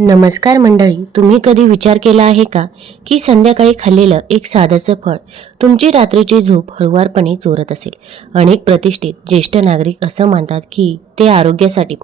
नमस्कार मंडळी तुम्ही कधी विचार केला आहे का की संध्याकाळी खाल्लेलं एक साधंसं फळ तुमची रात्रीची झोप हळुवारपणे चोरत असेल? अनेक प्रतिष्ठित ज्येष्ठ नागरिक असं मानतात की ते आरोग्यासाठी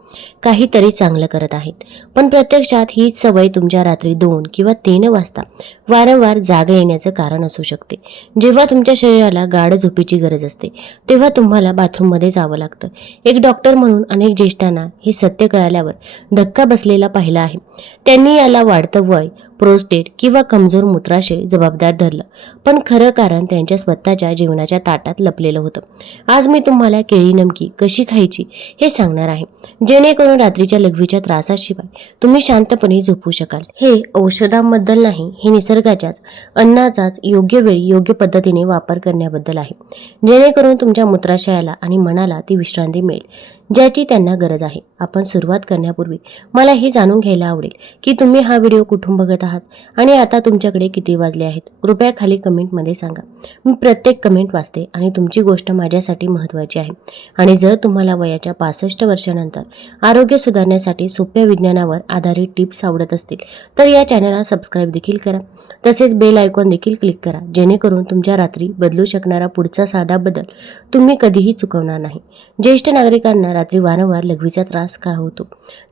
काहीतरी चांगलं करत आहेत. पण प्रत्यक्षात हीच सवय तुमच्या रात्री दोन किंवा तीन वाजता वारंवार जाग येण्याचं कारण असू शकते. जेव्हा तुमच्या शरीराला गाढ झोपीची गरज असते तेव्हा तुम्हाला बाथरूममध्ये जावं लागतं. एक डॉक्टर म्हणून अनेक ज्येष्ठांना हे सत्य कळाल्यावर धक्का बसलेला पाहिला आहे. त्यांनी याला वाढतं वय प्रोस्टेट किंवा कमजोर मूत्राशय जबाबदार धरलं. पण खरं कारण त्यांच्या स्वतःच्या जीवनाच्या ताटात लपलेलं होतं. आज मी तुम्हाला केळी नमकी कशी खायची हे सांग सांगणार आहे. जेणेकरून रात्रीच्या लघवीच्या त्रासाशिवाय तुम्ही शांतपणे झोपू शकाल. हे औषधांबद्दल नाही हे निसर्गाच्याच अन्नाचाच योग्य वेळी योग्य पद्धतीने वापर करण्याबद्दल आहे. जेणेकरून तुमच्या मूत्राशयाला आणि मनाला ती विश्रांती मिळेल ज्याची त्यांना गरज आहे. आपण सुरुवात करण्यापूर्वी मला हे जाणून घ्यायला आवडेल की तुम्ही हा व्हिडिओ कुठून बघत आहात आणि आता तुमच्याकडे किती वाजले आहेत. कृपया खाली कमेंटमध्ये सांगा. मी प्रत्येक कमेंट वाचते आणि तुमची गोष्ट माझ्यासाठी महत्त्वाची आहे. आणि जर तुम्हाला वयाच्या पासष्ट वर्षानंतर आरोग्य सुधारण्यासाठी सोप्या विज्ञानावर आधारित टिप्स आवडत असतील तर या चॅनलला सबस्क्राईब देखील करा. तसेच बेल आयकॉन देखील क्लिक करा जेणेकरून तुमच्या रात्री बदलू शकणारा पुढचा साधा बदल तुम्ही कधीही चुकवणार नाही. ज्येष्ठ नागरिकांना रात्री वारंवार लघवीचा त्रास का होतो?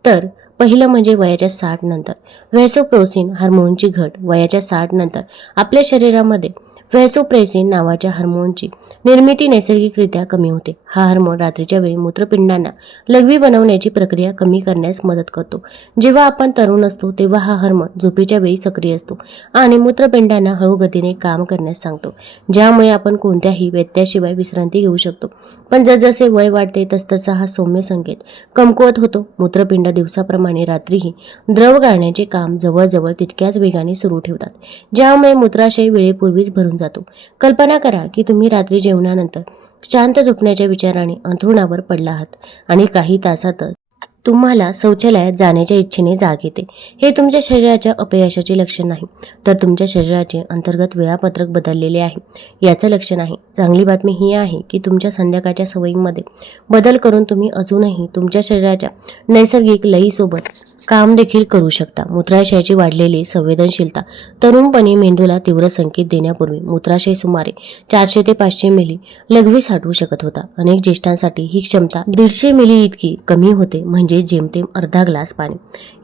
तर पहिलं म्हणजे वयाच्या साठ नंतर. व्हॅसोप्रोसिन हार्मोनची घट वयाच्या साठ नंतर आपल्या शरीरामध्ये व्हॅसोप्रेसिन नावाच्या हार्मोनची निर्मिती नैसर्गिकरित्या कमी होते. हा हार्मोन रात्रीच्या वेळी मूत्रपिंडांना लघवी बनवण्याची प्रक्रिया कमी करण्यास मदत करतो. जेव्हा आपण तरुण असतो तेव्हा हा हार्मोन झोपेच्या वेळी सक्रिय असतो आणि मूत्रपिंडांना हळू गतीने काम करण्यास सांगतो ज्यामुळे आपण कोणत्याही व्यत्याशिवाय विश्रांती घेऊ शकतो. पण जसजसे वय वाढते तसतसा हा सौम्य संकेत कमकुवत होतो. मूत्रपिंड दिवसाप्रमाणे रात्रीही द्रव गाळण्याचे काम जवळजवळ तितक्याच वेगाने सुरू ठेवतात ज्यामुळे मूत्राशय वेळेपूर्वीच भरून जातो कल्पना करा की तुम्ही रात्री जेवणानंतर शांत झोपण्याच्या विचाराने अंथरुणावर पडला आहात आणि काही तासातच तुम्हाला शौचालयात जाण्याच्या इच्छेने जाग येते. हे तुमच्या शरीराच्या अपयशाचे लक्षण नाही तर तुमच्या शरीराचे अंतर्गत वेळापत्रक बदललेले आहे. याचं लक्षण आहे. चांगली बातमी ही आहे की तुमच्या संध्याकाळच्या सवयींमध्ये बदल करून तुम्ही अजूनही तुमच्या शरीराच्या नैसर्गिक लयीसोबत काम देखील करू शकता. मूत्राशयाची वाढलेली संवेदनशीलता तरुणपणी मेंदूला तीव्र संकेत देण्यापूर्वी मूत्राशय सुमारे चारशे ते पाचशे मिली लघवी साठवू शकत होता. अनेक ज्येष्ठांसाठी ही क्षमता दीडशे मिली इतकी कमी होते म्हणजे म्हणजे जेमतेम अर्धा ग्लास पाणी.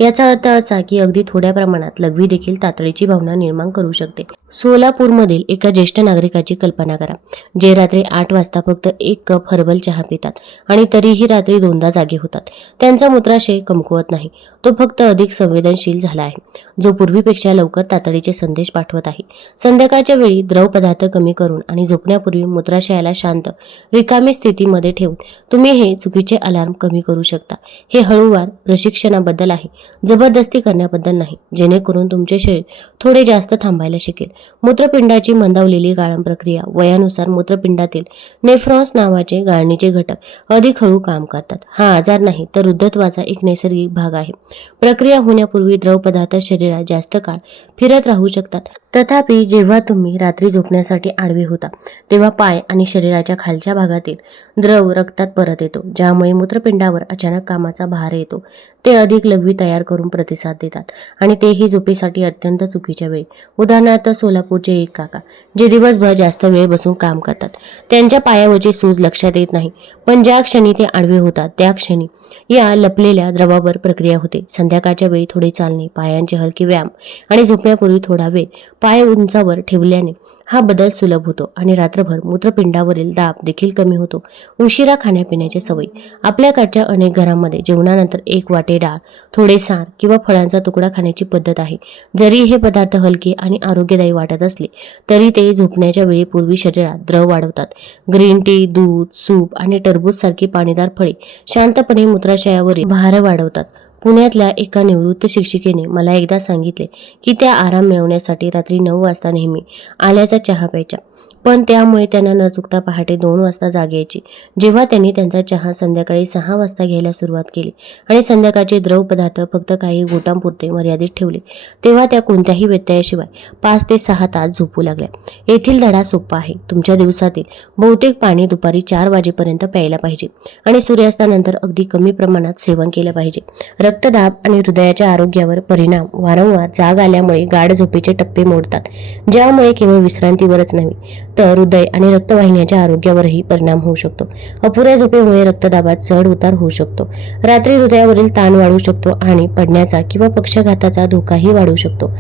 याचा अर्थ असा की अगदी थोड्या प्रमाणात लघवी देखील तातडीची भावना निर्माण करू शकते. सोलापूरमधील एका ज्येष्ठ नागरिकाची कल्पना करा. जे रात्री आठ वाजता फक्त एक कप हर्बल चहा पितात आणि तरीही रात्री दोनदा जागे होतात. त्यांचा मूत्राशय कमकुवत नाही. तो फक्त अधिक संवेदनशील झाला आहे. जो पूर्वीपेक्षा लवकर तातडीचे संदेश पाठवत आहे. संध्याकाळच्या वेळी द्रव पदार्थ कमी करून आणि झोपण्यापूर्वी मूत्राशयाला शांत रिकामी स्थितीमध्ये ठेवून तुम्ही हे चुकीचे अलार्म कमी करू शकता. हे हळूवार प्रशिक्षणाबद्दल आहे. जबरदस्ती करण्याबद्दल नाही. जेणेकरून तुमचे शरीर थोडे जास्त थांबायला शिकेल. मूत्रपिंडाची मंदावलेली गाळण प्रक्रिया वयानुसार मूत्रपिंडातील नेफ्रॉस नावाचे गाळणीचे घटक अधिक हळू काम करतात. हा आजार नाही तर वृद्धत्वाचा एक नैसर्गिक भाग आहे. प्रक्रिया होण्यापूर्वी द्रव पदार्थ शरीरात जास्त काळ फिरत राहू शकतात. तथापि जेव्हा तुम्ही रात्री झोपण्यासाठी आडवे होता तेव्हा पाय आणि शरीराच्या खालच्या भागातील द्रव रक्तात परत येतो ज्यामुळे मूत्रपिंडावर अचानक कामाचा भार येतो. ते अधिक लघवी तयार करून प्रतिसाद देतात. आणि तेही झोपेसाठी अत्यंत चुकीच्या वेळी. उदाहरणार्थ सोलापूरचे एक काका जे दिवसभर जास्त वेळ बसून काम करतात. त्यांच्या पायावरची सूज लक्षात येत नाही. पण ज्या क्षणी ते आडवे होतात त्या क्षणी या लपलेल्या द्रवावर प्रक्रिया होते. संध्याकाळच्या वेळी थोडे चालणे पायांचे हलके व्यायाम आणि झोपण्यापूर्वी थोडा वेळ पाय उंचावर ठेवल्याने हा बदल सुलभ होतो आणि रात्रभर मूत्रपिंडावरील दाब देखील कमी होतो. उशिरा खाण्यापिण्याच्या सवयी. आपल्याकडच्या अनेक घरांमध्ये जेवणानंतर एक वाटे डाळ थोडे सार किंवा फळांचा तुकडा खाण्याची पद्धत आहे. जरी हे पदार्थ हलके आणि आरोग्यदायी वाटत असले तरी ते झोपण्याच्या वेळी पूर्वी शरीरात द्रव वाढवतात. ग्रीन टी दूध सूप आणि टरबूज सारखी पाणीदार फळे शांतपणे मूत्राशयावरील भार वाढवतात. पुण्यातल्या एका निवृत्त शिक्षिकेने मला एकदा सांगितले की त्या आराम मिळवण्यासाठी रात्री नऊ वाजता नेहमी आल्याचा चहा प्यायच्या. पण त्यामुळे त्यांना न चुकता पहाटे दोन वाजता जाग यायची. जेव्हा त्यांनी त्यांचा चहा संध्याकाळी सहा वाजता घ्यायला सुरुवात केली आणि संध्याकाळचे द्रव पदार्थ फक्त काही गोटांपुरते मर्यादित ठेवले तेव्हा त्या कोणत्याही व्यत्ययाशिवाय पाच ते सहा तास झोपू लागल्या. येथील धडा सोपा आहे. तुमच्या दिवसातील बहुतेक पाणी दुपारी चार वाजेपर्यंत प्यायला पाहिजे आणि सूर्यास्तानंतर अगदी कमी प्रमाणात सेवन केलं पाहिजे. रक्तदाब आणि हृदयाच्या आरोग्यावर परिणाम वारंवार जाग आल्यामुळे गाढ झोपेचे टप्पे मोडतात ज्यामुळे केवळ विश्रांतीवरच नव्हे तर हृदय आणि रक्तवाहिन्याच्या आरोग्यावरही परिणाम होऊ शकतो. अपुऱ्या झोपेमुळे रक्तदाबात चढ उतार होऊ शकतो. रात्री हृदयावरील ताण वाढू शकतो आणि पडण्याचा किंवा पक्षघाताचा धोकाही वाढू शकतो.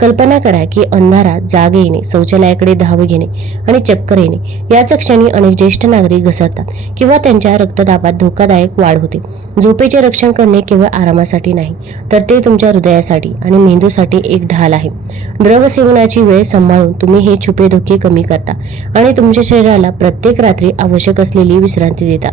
कल्पना करा की अंधारात जाग येणे शौचालयाकडे धाव घेणे आणि चक्कर येणे याच क्षणी अनेक ज्येष्ठ नागरिक घसरतात किंवा त्यांच्या रक्तदाबात धोकादायक वाढ होते. झोपेचे रक्षण करणे केवळ आरामासाठी नाही तर ते तुमच्या हृदयासाठी आणि मेंदूसाठी एक ढाल आहे. द्रव सेवनाची वेळ सांभाळून तुम्ही हे छुपे धोके कमी करता. आणि तुमच्या शरीराला प्रत्येक रात्री आवश्यक असलेली विश्रांती देता.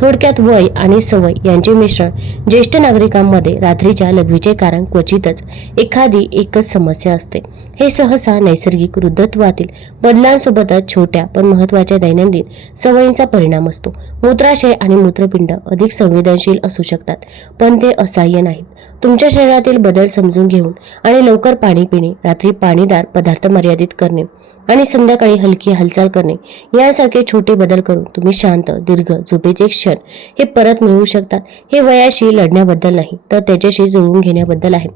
थोडक्यात वय आणि सवय यांचे मिश्रण ज्येष्ठ नागरिकांमध्ये रात्रीच्या लघवीचे कारण क्वचितच एखादी एकच समस्या असते. हे सहसा नैसर्गिक वृद्धत्वातील बदलांसोबतच छोट्या पण महत्त्वाच्या दैनंदिन सवयींचा परिणाम असतो. मूत्राशय आणि मूत्रपिंड अधिक संवेदनशील असू शकतात पण ते असहाय्य नाहीत. तुमच्या शरीरातील बदल समजून घेऊन आणि लवकर पाणी पिणे रात्री पाणीदार पदार्थ मर्यादित करणे आणि संध्याकाळी हलकी हालचाल करणे यासारखे छोटे बदल करून तुम्ही शांत दीर्घ झोपेचे क्षण हे परत मिळवू शकतात. हे वयाशी लढण्याबद्दल नाही तर त्याच्याशी जुळवून घेण्याबद्दल आहे.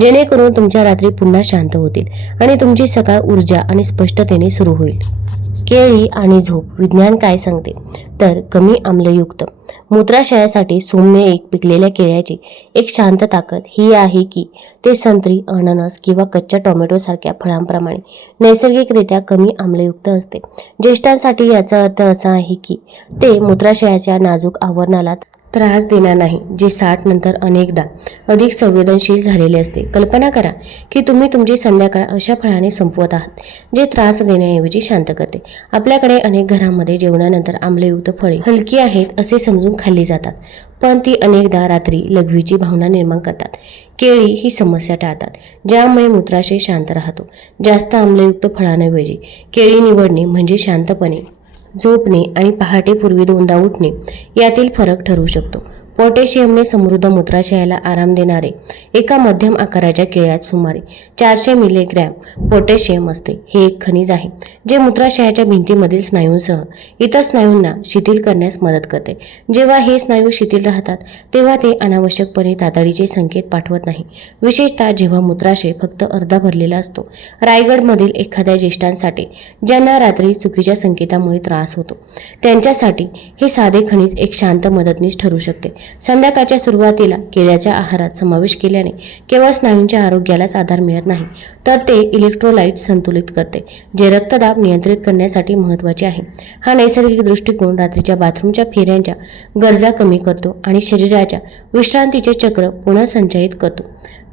जेणेकरून तुमच्या रात्री पुन्हा शांत होतील आणि तुमची सकाळ ऊर्जा आणि स्पष्टतेने सुरू होईल. केळी आणि झोप विज्ञान काय सांगते? तर कमी आम्लयुक्त. मूत्राशयासाठी सौम्य एक पिकलेल्या केळ्याची एक शांत ताकद ही आहे की ते संत्री अननस किंवा कच्च्या टोमॅटोसारख्या फळांप्रमाणे नैसर्गिकरित्या कमी आम्लयुक्त असते. ज्येष्ठांसाठी याचा अर्थ असा आहे की ते मूत्राशयाच्या नाजूक आवरणाला त्रास देणार नाही जे साठ नंतर अनेकदा अधिक संवेदनशील झालेले असते. कल्पना करा की तुम्ही तुमची संध्याकाळ अशा फळाने संपवत आहात जे त्रास देण्याऐवजी शांत करते. आपल्याकडे अनेक घरांमध्ये जेवणानंतर आम्लयुक्त फळे हलकी आहेत असे समजून खाल्ली जातात पण ती अनेकदा रात्री लघवीची भावना निर्माण करतात. केळी ही समस्या टाळतात ज्यामुळे मूत्राशय शांत राहतो. जास्त आम्लयुक्त फळांऐवजी केळी निवडणे म्हणजे शांतपणे झोपणे आणि पहाटेपूर्वी दोनदा उठणे यातील फरक ठरू शकतो. पोटॅशियमने समृद्ध मूत्राशयाला आराम देणारे एका मध्यम आकाराच्या केळ्यात सुमारे चारशे मिलीग्रॅम पोटॅशियम असते. हे एक खनिज आहे जे मूत्राशयाच्या भिंतीमधील स्नायूंसह इतर स्नायूंना शिथिल करण्यास मदत करते. जेव्हा हे स्नायू शिथिल राहतात तेव्हा ते अनावश्यकपणे तातडीचे संकेत पाठवत नाही. विशेषतः जेव्हा मूत्राशय फक्त अर्धा भरलेला असतो रायगडमधील एखाद्या ज्येष्ठांसाठी ज्यांना रात्री चुकीच्या संकेतामुळे त्रास होतो त्यांच्यासाठी हे साधे खनिज एक शांत मदतनीस ठरू शकते. संध्याकाळच्या सुरुवातीला केळ्याच्या आहारात समावेश केल्याने केवळ स्नायूंच्या आरोग्यालाच आधार मिळत नाही तर ते इलेक्ट्रोलाइट संतुलित करते जे रक्तदाब नियंत्रित करण्यासाठी महत्त्वाचे आहे. हा नैसर्गिक दृष्टिकोन रात्रीच्या बाथरूमच्या फेऱ्यांच्या गरजा कमी करतो आणि शरीराच्या विश्रांतीचे चक्र पुनर्संचयित करतो.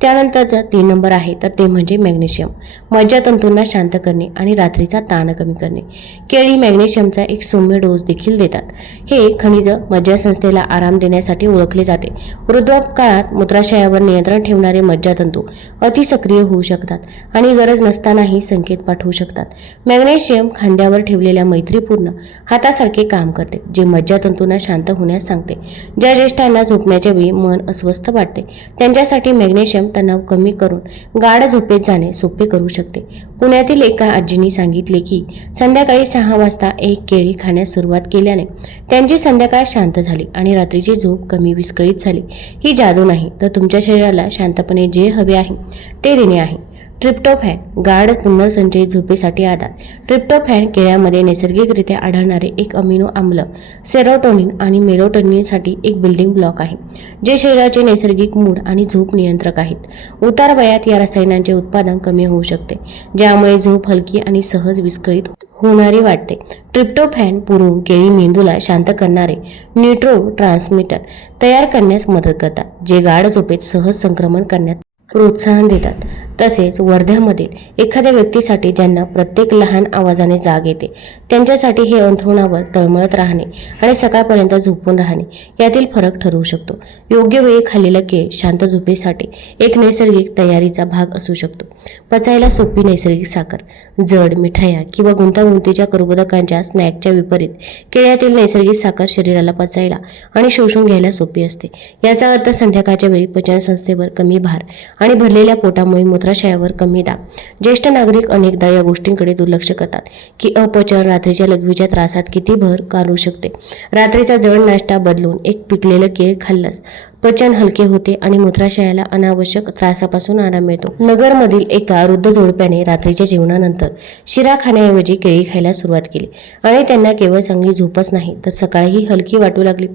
त्यानंतरचा तीन नंबर आहे तर ते म्हणजे मॅग्नेशियम. मज्जातंतूंना शांत करणे आणि रात्रीचा ताण कमी करणे. केळी मॅग्नेशियमचा एक सौम्य डोस देखील देतात. हे खनिज मज्जासंस्थेला आराम देण्यासाठी ओळखले जाते. वृद्धापकाळात मूत्राशयावर नियंत्रण ठेवणारे मज्जातंतू अतिसक्रिय होऊ शकतात आणि गरज नसतानाही संकेत पाठवू शकतात. मॅग्नेशियम खांद्यावर ठेवलेल्या मैत्रीपूर्ण हातासारखे काम करते जे मज्जातंतूंना शांत होण्यास सांगते. ज्या ज्येष्ठांना झोपण्याच्या वेळी मन अस्वस्थ वाटते त्यांच्यासाठी मॅग्नेशियम तणाव कमी करून गाढ झोपेत जाणे सोपे करू शकते. पुण्यातील एका आजीनी सांगितले की संध्याकाळी सहा वाजता एक केळी खाण्यास सुरुवात केल्याने त्यांची संध्याकाळ शांत झाली आणि रात्रीची झोप कमी विस्कळीत झाली. ही जादू नाही तर तुमच्या शरीराला शांतपणे जे हवे आहे ते देणे आहे. ट्रिप्टोफॅन गाढ पुनर्संचयित झोपेसाठी आधार. ट्रिप्टोफॅन केळ्यामध्ये नैसर्गिकरित्या आढळणारे एक अमिनो आम्ल सेरोटोनिन आणि मेलोटोनिनसाठी एक बिल्डिंग ब्लॉक आहे जे शरीराचे नैसर्गिक मूड आणि झोप नियंत्रक आहेत. उतार वयात या रसायनांचे उत्पादन कमी होऊ शकते ज्यामुळे झोप हलकी आणि सहज विस्कळीत होणारी वाटते ट्रिप्टोफॅन पुरवून केळी मेंदूला शांत करणारे न्यूट्रो ट्रान्समीटर तयार करण्यास मदत करतात जे गाढ झोपेत सहज संक्रमण करण्यात प्रोत्साहन देतात. तसेच वर्ध्यामधील एखाद्या व्यक्तीसाठी ज्यांना प्रत्येक लहान आवाजाने जाग येते त्यांच्यासाठी हे अंथरुणावर तळमळत राहणे आणि सकाळपर्यंत झोपून राहणे यातील फरक ठरवू शकतो. योग्य वेळी खाल्लेलं केळ शांत झोपेसाठी एक नैसर्गिक तयारीचा भाग असू शकतो. पचायला सोपी नैसर्गिक साखर जड मिठाया किंवा गुंतागुंतीच्या कर्बोदकांच्या स्नॅकच्या विपरीत केळ्यातील नैसर्गिक साखर शरीराला पचायला आणि शोषून घ्यायला सोपी असते. याचा अर्थ संध्याकाळच्या वेळी पचनसंस्थेवर कमी भार आणि भरलेल्या पोटामुळे मूत्र मूत्राशयावर कमी दाब ज्येष्ठ नागरिक अनेकदा या गोष्टींकडे दुर्लक्ष करतात की अपचन रात्रीच्या लघवीच्या त्रासात किती भर काढू शकते. रात्रीचा जड नाश्ता बदलून एक पिकलेलं केळ खाल्लंस पचन हलके होते आणि मूत्राशयाला अनावश्यक त्रासापासून आराम मिळतो. नगरमधील एका वृद्ध जोडप्याने रात्रीच्या जेवणानंतर शिरा खाण्याऐवजी केळी खायला सुरुवात केली आणि त्यांना केवळ चांगली झोपच नाही तर सकाळीही हलकी वाटू लागली.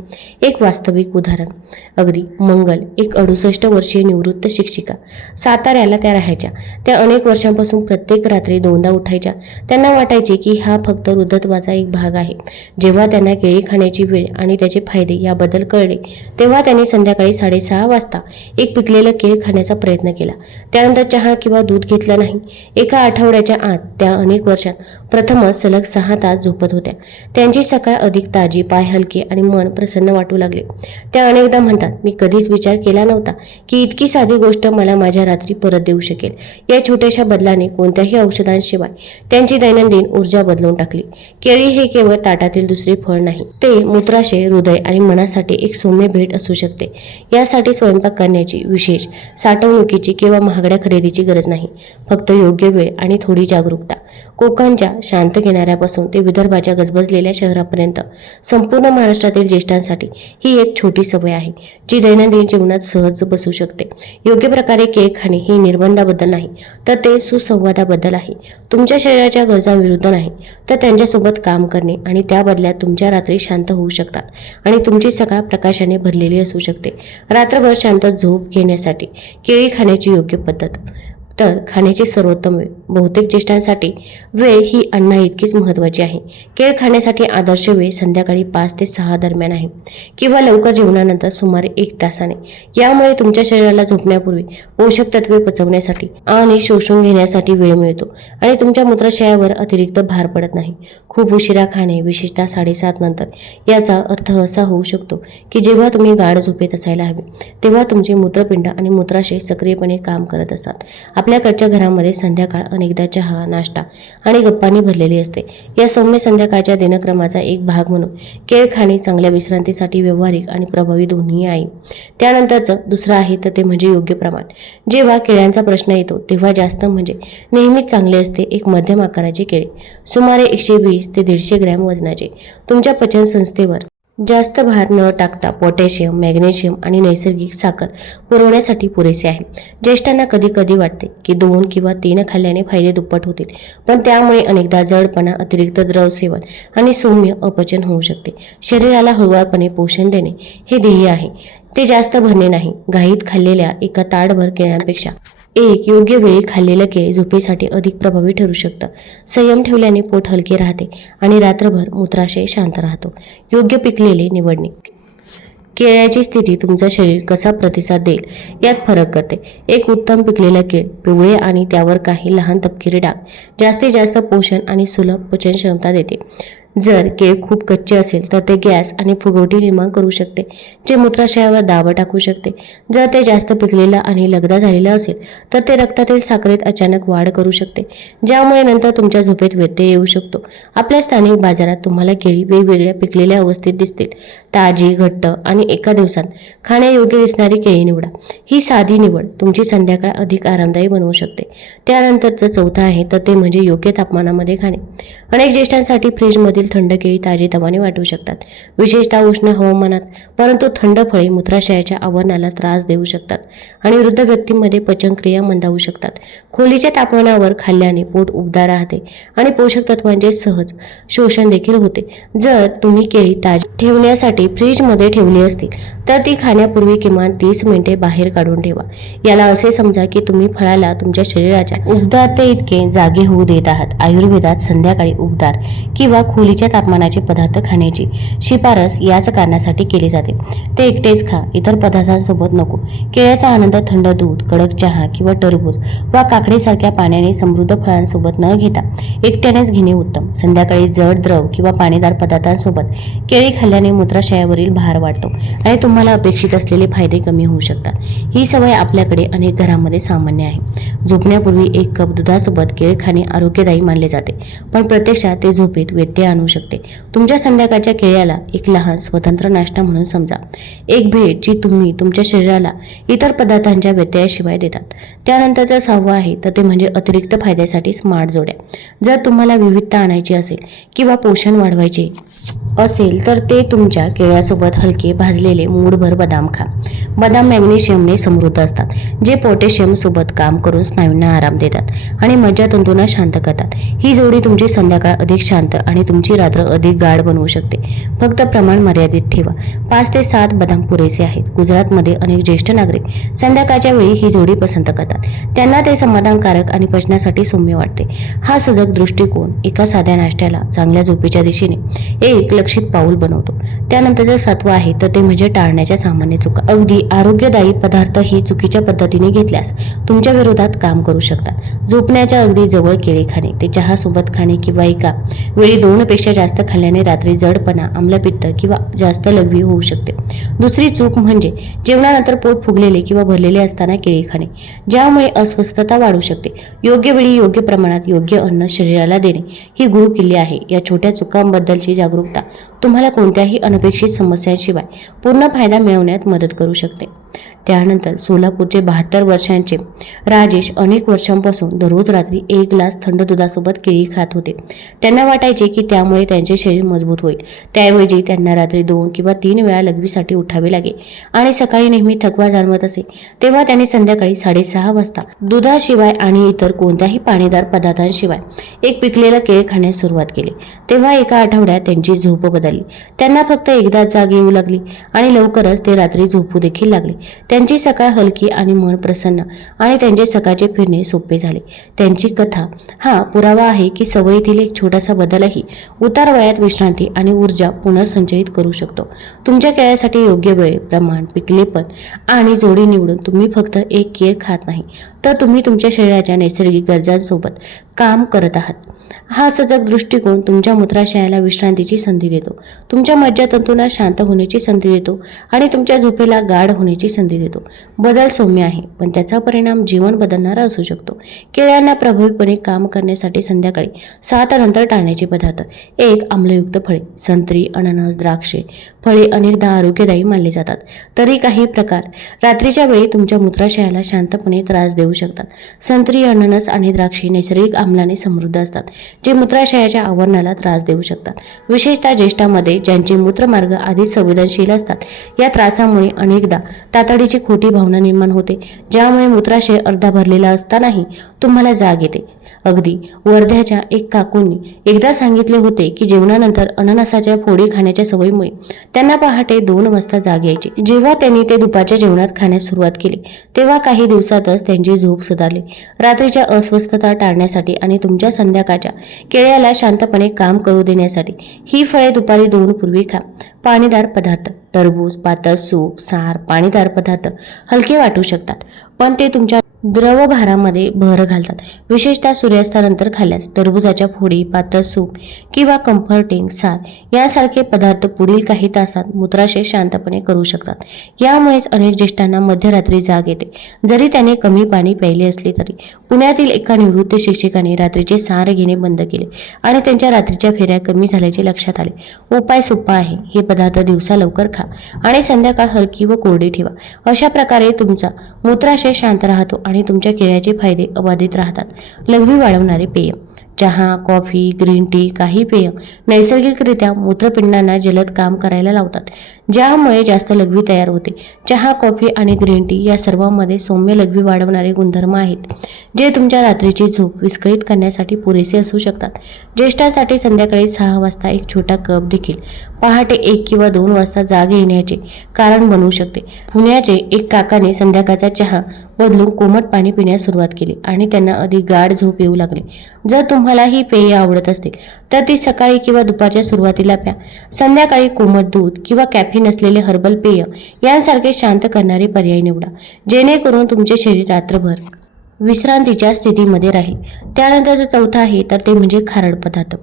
एक वास्तविक उदाहरण. अगदी मंगल एक अडुसष्ट वर्षीय निवृत्त शिक्षिका. साताऱ्याला त्या राहायच्या. त्या अनेक वर्षांपासून प्रत्येक रात्री दोनदा उठायच्या. त्यांना वाटायचे की हा फक्त वृद्धत्वाचा एक भाग आहे. जेव्हा त्यांना केळी खाण्याची वेळ आणि त्याचे फायदे याबद्दल कळले तेव्हा त्यांनी संध्या संध्याकाळी साडेसहा वाजता एक पिकलेलं केळ खाण्याचा प्रयत्न केला. त्यानंतर चहा किंवा दूध घेतलं नाही. एका आठवड्याच्या आत त्या अनेक वर्षात प्रथमच सलग सहा तास झोपत होत्या. त्यांची सकाळ अधिक ताजी पाय हलके आणि मन प्रसन्न वाटू लागले. त्या अनेकदा म्हणतात मी कधीच विचार केला नव्हता की इतकी साधी गोष्ट मला माझ्या रात्री परत देऊ शकेल. या छोट्याशा बदलाने कोणत्याही औषधांशिवाय त्यांची दैनंदिन ऊर्जा बदलून टाकली. केळी हे केवळ ताटातील दुसरे फळ नाही ते मूत्राशय हृदय आणि मनासाठी एक सौम्य भेट असू शकते. यासाठी स्वयंपाक करण्याची विशेष साठवणुकीची किंवा महागड्या खरेदीची गरज नाही. फक्त योग्य वेळ आणि थोडी जागरूकता. कोकणच्या शांत किनाऱ्यापासून ते विदर्भाच्या गजबजलेल्या शहरापर्यंत संपूर्ण महाराष्ट्रातील ज्येष्ठांसाठी ही एक छोटी सवय आहे जी दैनंदिन जीवनात सहज बसू शकते. योग्य प्रकारे केक खाणे ही निर्बंधाबद्दल नाही तर ते सुसंवादाबद्दल आहे. तुमच्या शरीराच्या गरजांविरुद्ध नाही तर त्यांच्यासोबत काम करणे आणि त्या बदल्यात तुमच्या रात्री शांत होऊ शकतात आणि तुमची सकाळ प्रकाशाने भरलेली असू शकते. रात्रभर शांत झोप घेण्यासाठी केळी खाण्याची योग्य पद्धत. तर खाण्याची सर्वोत्तम वेळ बहुतेक ज्येष्ठांसाठी वेळ ही अन्ना इतकीच महत्त्वाची आहे. केळ खाण्यासाठी आदर्श वेळ संध्याकाळी पाच ते सहा दरम्यान आहे किंवा लवकर जेवणानंतर सुमारे एक तासाने. यामुळे तुमच्या शरीराला झोपण्यापूर्वी पोषक तत्वे पचवण्यासाठी आणि शोषून घेण्यासाठी वेळ मिळतो आणि तुमच्या मूत्राशयावर अतिरिक्त भार पडत नाही. खूप उशिरा खाणे विशेषतः साडेसात नंतर याचा अर्थ असा होऊ शकतो की जेव्हा तुम्ही गाढ झोपेत असायला हवे तेव्हा तुमचे मूत्रपिंड आणि मूत्राशय सक्रियपणे काम करत असतात. आपल्याकडच्या घरामध्ये संध्याकाळ अनेकदा चहा नाश्ता आणि गप्पांनी भरलेली असते. या सौम्य संध्याकाळच्या दिनक्रमाचा एक भाग म्हणून केळ खाणे चांगल्या विश्रांतीसाठी व्यवहारिक आणि प्रभावी दोन्ही आहे. त्यानंतरचं दुसरं आहे तर ते म्हणजे योग्य प्रमाण. जेव्हा केळ्यांचा प्रश्न येतो तेव्हा जास्त म्हणजे नेहमीच चांगले असते एक मध्यम आकाराचे केळे. सुमारे एकशे वीस ते दीडशे ग्रॅम वजनाचे. तुमच्या पचनसंस्थेवर जास्त भार न टाकता पोटॅशियम मॅग्नेशियम आणि नैसर्गिक साखर पुरवण्यासाठी पुरेसे आहे. ज्येष्ठांना कधी कधी वाटते की दोन किंवा तीन खाल्ल्याने फायदे दुप्पट होतील पण त्यामुळे अनेकदा जडपणा अतिरिक्त द्रव सेवन आणि सौम्य अपचन होऊ शकते. शरीराला हळुवारपणे पोषण देणे हे ध्येय आहे. ते जास्त भरणे नाही. घाईत खाल्लेल्या एका ताडभर केळ्यांपेक्षा एक योग्य वेळी खाल्लेलं केळ झोपेसाठी अधिक प्रभावी ठरू शकतं. संयम ठेवल्याने पोट हलके राहते आणि रात्रभर मूत्राशय शांत राहतो. योग्य पिकलेले निवडणे. केळ्याची स्थिती तुमचं शरीर कसा प्रतिसाद देईल यात फरक करते. एक उत्तम पिकलेला केळ पिवळे आणि त्यावर काही लहान तपकिरी डाग. जास्तीत जास्त पोषण आणि सुलभ पचन क्षमता देते. जर केळ खूप कच्चे असेल तर ते गॅस आणि फुगवटी निर्माण करू शकते जे मूत्राशयावर दाब टाकू शकते. जर ते जास्त पिकलेलं आणि लगदा झालेलं असेल तर ते रक्तातील साखरेत अचानक वाढ करू शकते ज्यामुळे नंतर तुमच्या झोपेत व्यत्यय येऊ शकतो. आपल्या स्थानिक बाजारात तुम्हाला केळी वेगवेगळ्या पिकलेल्या अवस्थेत दिसतील. ताजी घट्ट आणि एका दिवसात खाण्यायोग्य दिसणारी केळी निवडा. ही साधी निवड तुमची संध्याकाळ अधिक आरामदायी बनवू शकते. त्यानंतरचं चौथं आहे तर ते म्हणजे योग्य तापमानामध्ये खाणे. अनेक ज्येष्ठांसाठी फ्रीजमधील थंड केळी ताजेतवाने वाटू शकतात. विशेषतः उष्ण हवामानात परंतु थंड फळे मूत्राशयाच्या आवरणाला त्रास देऊ शकतात आणि वृद्ध व्यक्तींमध्ये पचनक्रिया मंदावू शकतात. खोलीच्या तापमानावर खाल्ल्याने पोट उबदार राहते आणि पोषक तत्वांचे सहज शोषण देखील होते. जर तुम्ही केळी ताजी ठेवण्यासाठी फ्रीजमध्ये ठेवली असतील तर ती खाण्यापूर्वी किमान तीस मिनिटे बाहेर काढून ठेवा. याला असे समजा की तुम्ही फळाला तुमच्या शरीराच्या उबदारते इतके जागे होऊ देत आहात. आयुर्वेदात संध्याकाळी उबदार किंवा खोलीच्या तापमानाचे पदार्थ खाण्याची शिफारस याच कारणासाठी केली जाते. ते एकटेच खा इतर पदार्थांसोबत नको. केळ्याचा आनंद थंड दूध कडक चहा किंवा टरबूज वा काकडीसारख्या पाण्याने समृद्ध फळांसोबत न घेता एकट्यानेच घेणे उत्तम. संध्याकाळी जड द्रव किंवा पाणीदार पदार्थांसोबत केळी खाल्ल्याने मूत्राशयावरील भार वाढतो आणि तुम्हाला अपेक्षित असलेले फायदे कमी होऊ शकतात. ही सवय आपल्याकडे अनेक घरांमध्ये सामान्य आहे. झोपण्यापूर्वी एक कप दुधासोबत केळ खाणे आरोग्यदायी मानले जाते. पण प्रत्यक्षात ते झोपेत व्यत्यय आणू शकते. तुमच्या संध्याकाळच्या खेळ्याला एक लहान स्वतंत्र नाश्ता म्हणून समजा. एक भेट जी तुम्ही तुमच्या शरीराला इतर पदार्थांच्या व्यत्ययाशिवाय देतात. त्यानंतरचं सहावं आहे तर ते म्हणजे अतिरिक्त फायद्यासाठी स्मार्ट जोड्या. जर तुम्हाला विविधता आणायची असेल किंवा पोषण वाढवायचे असेल तर ते तुमच्या केळ्यासोबत हलके भाजलेले मूडभर बदाम खा. बदाम मॅग्नेशियमने समृद्ध असतात जे पोटॅशियम सोबत काम करून स्नायूंना आराम देतात आणि मज्जातंतूंना शांत करतात. ही जोडी तुमची संध्या संध्याकाळ अधिक शांत आणि तुमची रात्र अधिक गाढ बनवू शकते. फक्त प्रमाण मर्यादित ठेवा. पाच ते सात बदाम पुरेसे आहेत. गुजरातमध्ये अनेक ज्येष्ठ नागरिक संध्याकाळच्या वेळी ही जोडी पसंत करतात. त्यांना ते समाधानकारक आणि पचनासाठी सौम्य वाटते. हा सजग दृष्टिकोन एका साध्या नाश्त्याला चांगल्या झोपेच्या दिशेने एक लक्षित पाऊल बनवतो. त्यानंतरचं सत्व आहे तर ते म्हणजे टाळण्याच्या सामान्य चुका. अगदी आरोग्यदायी पदार्थ ही चुकीच्या पद्धतीने घेतल्यास तुमच्या विरोधात काम करू शकतात. झोपण्याच्या अगदी जवळ केळी खाणे ते चहा सोबत खाणे किंवा एका वेळी दोनपेक्षा जास्त खाल्ल्याने रात्री जडपणा आम्लपित्त किंवा जास्त लघवी होऊ शकते. दुसरी चूक म्हणजे जेवणानंतर पोट फुगलेले किंवा भरलेले असताना केळी खाणे ज्यामुळे अस्वस्थता वाढू शकते. योग्य वेळी योग्य प्रमाणात योग्य अन्न शरीराला देणे ही गुरु किल्ली आहे. या छोट्या चुकांबद्दलची जागरूकता तुम्हाला कोणत्याही अनपेक्षित समस्यांशिवाय पूर्ण फायदा मिळवण्यात मदत करू शकते. त्यानंतर सोलापूरचे बहात्तर वर्षांचे राजेश अनेक वर्षांपासून दररोज रात्री एक ग्लास थंड दुधासोबत केळी खात होते. त्यांना वाटायचे की त्यामुळे त्यांचे शरीर मजबूत होईल. त्याऐवजी त्यांना रात्री दोन किंवा तीन वेळा लघवीसाठी उठावे लागे आणि सकाळी नेहमी थकवा जाणवत असे. तेव्हा त्यांनी संध्याकाळी साडेसहा वाजता दुधाशिवाय आणि इतर कोणत्याही पाणीदार पदार्थांशिवाय एक पिकलेलं केळ खाण्यास सुरुवात केली. तेव्हा एका आठवड्यात त्यांची झोप बदलली. त्यांना फक्त एकदाच जाग येऊ लागली आणि लवकरच ते रात्री झोपू देखील लागले. त्यांची सकाळ हलकी आणि मन प्रसन्न आणि त्यांचे सकाळचे फिरणे सोपे झाले. त्यांची कथा हा पुरावा आहे की सवयीतील एक छोटासा बदलही उतार वयात विश्रांती आणि ऊर्जा पुनर्संचयित करू शकतो. तुमच्या केळ्यासाठी योग्य वेळ प्रमाण पिकलेपण आणि जोडी निवडून तुम्ही फक्त एक केळ खात नाही. तर तुम्ही तुमच्या शरीराच्या नैसर्गिक गरजांसोबत काम करत आहात. हा सजग दृष्टिकोन तुमच्या मूत्राशयाला विश्रांतीची संधी देतो. तुमच्या मज्जातंतूंना शांत होण्याची संधी देतो आणि तुमच्या झोपेला गाढ होण्याची संधी देतो. बदल सौम्य आहे पण त्याचा परिणाम जीवन बदलणारा असू शकतो. केळ्यांना प्रभावीपणे काम करण्यासाठी संध्याकाळी सात नंतर टाळण्याचे पदार्थ. एक आम्लयुक्त फळे. संत्री अननस द्राक्षे फळे अनेकदा आरोग्यदायी मानले जातात. तरी काही प्रकार रात्रीच्या वेळी तुमच्या मूत्राशयाला शांतपणे त्रास देऊ शकतात. संत्री अननस आणि द्राक्षे नैसर्गिक आम्लाने समृद्ध असतात जे मूत्राशयाच्या आवरणाला त्रास देऊ शकतात. विशेषतः ज्येष्ठामध्ये ज्यांचे मूत्रमार्ग आधीच संवेदनशील असतात या त्रासामुळे अनेकदा तातडीची खोटी भावना निर्माण होते ज्यामुळे मूत्राशय अर्धा भरलेला असतानाही तुम्हाला जाग येते. अगदी. वर्ध्याच्या एक काकूंनी एकदा सांगितले होते की जेवणानंतर अननसाच्या फोडी खाण्याच्या सवयीमुळे त्यांना पहाटे दोन वाजता जाग यायची. जेव्हा त्यांनी ते दुपारच्या जेवणात खाण्यास सुरुवात केली तेव्हा काही दिवसातच त्यांची झोप सुधारली. रात्रीच्या अस्वस्थता टाळण्यासाठी आणि तुमच्या संध्याकाळच्या केळ्याला शांतपणे काम करू देण्यासाठी ही फळे दुपारी दोन पूर्वी खा. पाणीदार पदार्थ टरबूज पातळ सूप सार पाणीदार पदार्थ हलके वाटू शकतात पण ते तुमच्या द्रवभारामध्ये भर घालतात. विशेषतः सूर्यास्तानंतर खाल्ल्यास टरबुजाच्या फोडी पातळ सूप किंवा कम्फर्टिंग सार यासारखे पदार्थ पुढील काही तासात मूत्राशय शांतपणे करू शकतात. यामुळेच अनेक ज्येष्ठांना मध्यरात्री जाग येते. जरी त्याने कमी पाणी प्यायले असले तरी पुण्यातील एका निवृत्त शिक्षकाने रात्रीचे सार घेणे बंद केले आणि त्यांच्या रात्रीच्या फेऱ्या कमी झाल्याचे लक्षात आले. उपाय सोपा आहे. हे पदार्थ दिवसा लवकर खा आणि संध्याकाळ हलकी व कोरडी ठेवा. अशा प्रकारे तुमचा मूत्राशय शांत राहतो आणि तुमच्या केळ्याचे फायदे अबाधित राहतात. लघवी वाढवणारे पेय. चहा कॉफी ग्रीन टी काही पेय नैसर्गिकरित्या मूत्रपिंडांना जलद काम करायला लावतात. ज्यामुळे जास्त लघवी तयार होते. चहा कॉफी आणि ग्रीन टी या सर्वांमध्ये सौम्य लघवी वाढवणारे गुणधर्म आहेत जे तुमच्या रात्रीची झोप विस्कळीत करण्यासाठी पुरेसे असू शकतात. ज्येष्ठांसाठी संध्याकाळी सहा वाजता एक छोटा कप देखील. पहाटे एक किंवा दोन वाजता जाग येण्याचे कारण बनवू शकते. पुण्याचे एक काकाने संध्याकाळचा चहा बदलून कोमट पाणी पिण्यास सुरुवात केली आणि त्यांना अधिक गाढ झोप येऊ लागली. जर तुम्हाला ही पेय आवडत असतील तर ती सकाळी किंवा दुपारच्या सुरुवातीला प्या. संध्याकाळी कोमट दूध किंवा कॅफीन असलेले हर्बल पेय यांसारखे शांत करणारे पर्याय निवडा. जेणेकरून तुमचे शरीर रात्रभर विश्रांतीच्या स्थितीमध्ये राहील. त्यानंतरचं चौथं आहे तर ते म्हणजे खारड पदार्थ.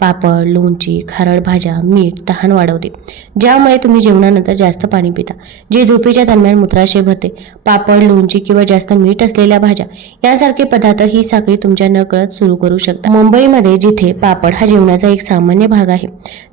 पापड लोणची खारड भाज्या मीठ तहान वाढवते. ज्यामुळे तुम्ही जेवणानंतर जास्त पाणी पिता. जे झोपेच्या दरम्यान मूत्राशय भरते. पापड लोणची किंवा जास्त मीठ असलेल्या भाज्या यासारखे पदार्थ ही साखळी तुमच्या नकळत सुरू करू शकता मुंबईमध्ये जिथे पापड हा जेवणाचा एक सामान्य भाग आहे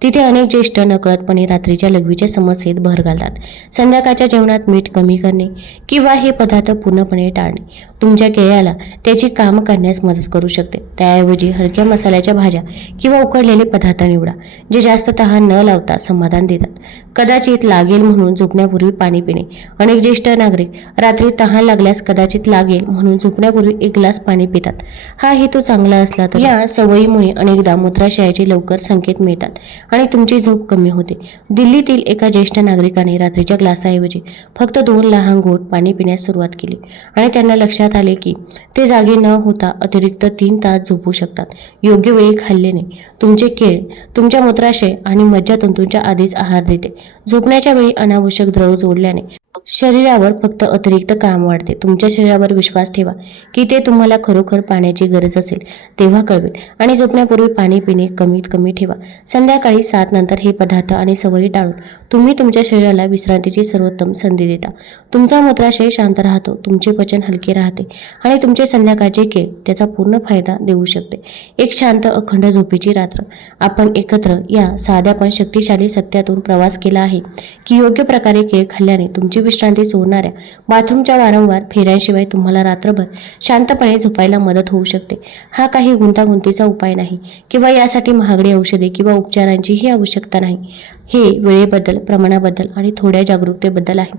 तिथे अनेक ज्येष्ठ नकळतपणे रात्रीच्या लघवीच्या समस्येत भर घालतात. संध्याकाळच्या जेवणात मीठ कमी करणे किंवा हे पदार्थ पूर्णपणे टाळणे. तुमच्या केळ्याला त्याची काम करण्यास मदत करू शकते. त्याऐवजी हलक्या मसाल्याच्या भाज्या किंवा उकडलेले पदार्थ निवडा जे जास्त तहान न लावता समाधान देतात. कदाचित लागेल म्हणून झोपण्यापूर्वी पाणी पिणे. अनेक ज्येष्ठ नागरिक रात्री तहान लागल्यास कदाचित लागेल म्हणून झोपण्यापूर्वी एक ग्लास पाणी पितात. हा हेतू चांगला असला तर या सवयीमुळे अनेकदा मूत्राशयाचे लवकर संकेत मिळतात आणि तुमची झोप कमी होते. दिल्लीतील एका ज्येष्ठ नागरिकाने रात्रीच्या ग्लासाऐवजी फक्त दोन लहान घोट पाणी पिण्यास सुरुवात केली आणि त्यांना लक्षात आले की ते जागे न होता अतिरिक्त तीन तास झोपू शकतात. योग्य वेळी खाल्ल्याने तुमचे केळ तुमच्या मूत्राशय आणि मज्जातंतूंच्या आधीच आहार देते. झोपण्याच्या वेळी अनावश्यक द्रव जोडल्याने शरीरावर फक्त अतिरिक्त काम वाढते. तुमच्या शरीरावर विश्वास ठेवा की ते तुम्हाला खरोखर पाण्याची गरज असेल तेव्हा कळवेल. आणि झोपण्यापूर्वी पाणी पिणे कमीत कमी ठेवा. संध्याकाळी सात नंतर हे पदार्थ आणि सवयी टाळून तुम्ही तुमच्या शरीराला विश्रांतीची सर्वोत्तम संधी देता. तुमचा मूत्राशय शांत राहतो तुमचे पचन हलके राहते आणि तुमचे संध्याकाळचे केळ त्याचा पूर्ण फायदा देऊ शकते. एक शांत अखंड झोपेची रात्र. आपण एकत्र या साध्या पण शक्तिशाली सत्यातून प्रवास केला आहे की योग्य प्रकारे केळ खाल्ल्याने तुमची विश्रांती चोरणाऱ्या बाथरूमच्या वारंवार फेऱ्यांशिवाय तुम्हाला रात्रभर शांतपणे झोपायला मदत होऊ शकते. हा काही गुंतागुंतीचा उपाय नाही किंवा यासाठी महागडी औषधे किंवा उपचारांचीही आवश्यकता नाही. हे वेळेबद्दल प्रमाणाबद्दल आणि थोड्या जागरूकतेबद्दल आहे.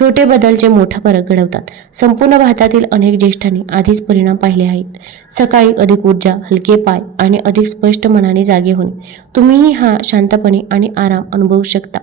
छोटे बदल जे मोठा फरक घडवतात. संपूर्ण भारतातील अनेक ज्येष्ठांनी आधीच परिणाम पाहिले आहेत. सकाळी अधिक ऊर्जा हलके पाय आणि अधिक स्पष्ट मनाने जागे होणे. तुम्हीही हा शांतपणे आणि आराम अनुभवू शकता.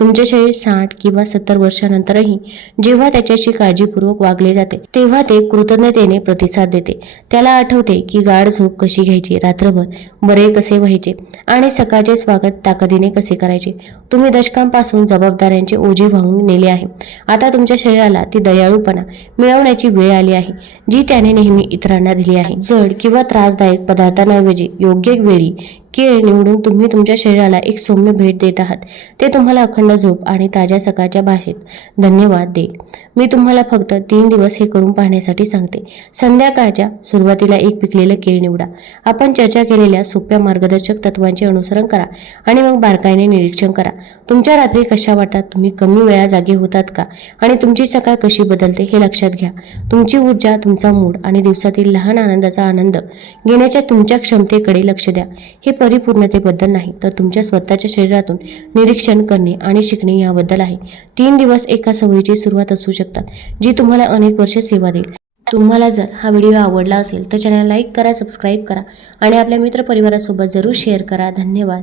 तुमचे शरीर साठ किंवा सत्तर वर्षानंतरही जेव्हा त्याच्याशी काळजीपूर्वक वागले जाते तेव्हा ते कृतज्ञतेने प्रतिसाद देते. त्याला आठवते की गाढ झोप कशी घ्यायची रात्रभर बरे कसे व्हायचे आणि सकाळचे स्वागत ताकदीने कसे करायचे. तुम्ही दशकांपासून जबाबदाऱ्यांचे ओझे वाहून नेले आहे. आता तुमच्या शरीराला ती दयाळूपणा मिळवण्याची वेळ आली आहे जी त्याने नेहमी इतरांना दिली आहे. जड किंवा त्रासदायक पदार्थांऐवजी योग्य वेळी केळ निवडून तुम्ही तुमच्या शरीराला एक सौम्य भेट देत आहात. ते तुम्हाला अखंड झोप आणि ताज्या सकाळच्या भाषेत धन्यवाद देईल. मी तुम्हाला फक्त तीन दिवस हे करून पाहण्यासाठी सांगते. संध्याकाळच्या सुरुवातीला एक पिकलेलं केळ निवडा. आपण चर्चा केलेल्या सोप्या मार्गदर्शक तत्वांचे अनुसरण करा आणि मग बारकाईने निरीक्षण करा. तुमच्या रात्री कशा वाटतात? तुम्ही कमी वेळा जागे होतात का? आणि तुमची सकाळ कशी बदलते हे लक्षात घ्या. तुमची ऊर्जा तुमचा मूड आणि दिवसातील लहान आनंदाचा आनंद घेण्याच्या तुमच्या क्षमतेकडे लक्ष द्या. हे परिपूर्णतेबद्दल नाही तर तुमच्या स्वतःच्या शरीरातून निरीक्षण करणे आणि शिकणे याबद्दल आहे. तीन दिवस एका सवयीची सुरुवात असू शकतात जी तुम्हाला अनेक वर्षे सेवा देईल. तुम्हाला जर हा व्हिडिओ आवडला असेल तर चॅनल लाईक करा सबस्क्राईब करा आणि आपल्या मित्रपरिवारासोबत जरूर शेअर करा. धन्यवाद.